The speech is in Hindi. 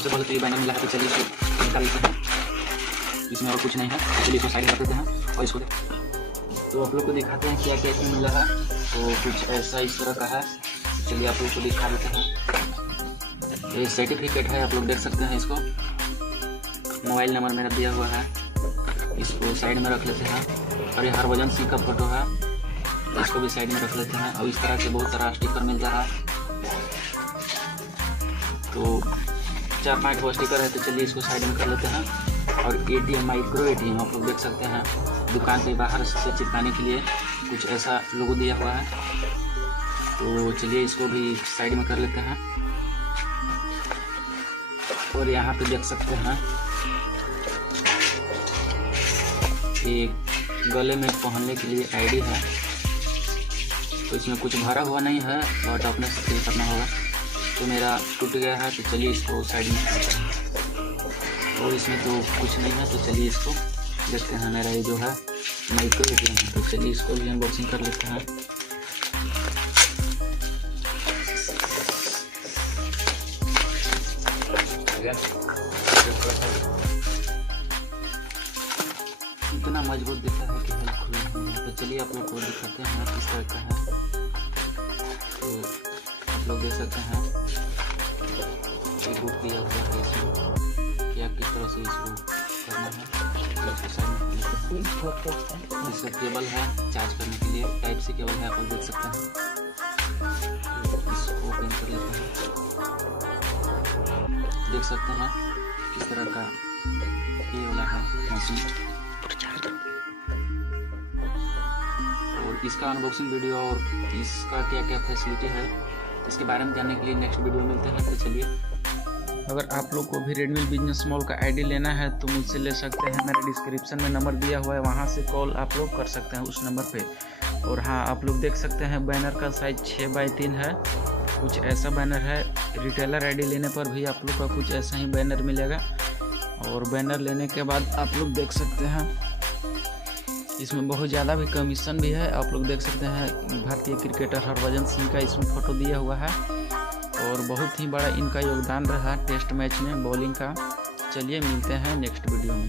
सबसे पहले तो ये बैनर मिला है, तो चलिए इसको निकाल लेते हैं। इसमें और कुछ नहीं है, चलिए इसको साइड कर देते हैं और इसको तो आप लोग को दिखाते हैं क्या क्या इसमें मिला है। तो कुछ ऐसा इस तरह का है, चलिए आप लोग को दिखा देते हैं। ये सर्टिफिकेट है, आप लोग देख सकते हैं इसको, मोबाइल नंबर मेरा दिया हुआ है, इसको साइड में रख लेते हैं। और ये हरभजन सिंह का फोटो है, इसको भी साइड में रख लेते हैं। और इस तरह से बहुत सारा स्टिकर मिलता है, तो 4-5 वो स्टिकर है, तो चलिए इसको साइड में कर लेते हैं। और ATM माइक्रो ATM आप लोग देख सकते हैं, दुकान के बाहर से चिपकाने के लिए कुछ ऐसा लोगो दिया हुआ है, तो चलिए इसको भी साइड में कर लेते हैं। और यहाँ पे देख सकते हैं एक गले में पहनने के लिए आईडी है, तो इसमें कुछ भरा हुआ नहीं है, बट अपने से फिल करना होगा। तो मेरा टूट गया है, तो चलिए इसको साइड में करते हैं। और इसमें तो कुछ नहीं है, तो चलिए इसको देखते हैं। मेरा ये जो है माइक्रो ATM है, तो चलिए इसको भी अनबॉक्सिंग कर लेते हैं। इतना मजबूत दिखता है कि हम खुले, तो चलिए आप लोग को दिखाते हैं किस तरह का है। तो आप लोग देख सकते हैं बुक दिया हुआ है इसमें कि आप किस तरह से इसको करना है। इसका केबल है चार्ज करने के लिए, टाइप सी केबल है, आप लोग देख सकते हैं। इसको ओपन कर लेते हैं, देख सकते हैं किस तरह का ये वाला है मशीन। और इसका अनबॉक्सिंग वीडियो और इसका क्या क्या फैसिलिटी है, इसके बारे में जानने के लिए नेक्स्ट वीडियो मिलते हैं। तो चलिए, अगर आप लोग को भी रेडमिल बिजनेस मॉल का आईडी लेना है तो मुझसे ले सकते हैं। मेरे डिस्क्रिप्शन में नंबर दिया हुआ है, वहां से कॉल आप लोग कर सकते हैं उस नंबर पे। और हाँ, आप लोग देख सकते हैं बैनर का साइज 6x3 है, कुछ ऐसा बैनर है। रिटेलर आईडी लेने पर भी आप लोग का कुछ ऐसा ही बैनर मिलेगा। और बैनर लेने के बाद आप लोग देख सकते हैं इसमें बहुत ज़्यादा भी कमीशन भी है। आप लोग देख सकते हैं भारतीय क्रिकेटर हरभजन सिंह का इसमें फ़ोटो दिया हुआ है, और बहुत ही बड़ा इनका योगदान रहा टेस्ट मैच में बॉलिंग का। चलिए मिलते हैं नेक्स्ट वीडियो में।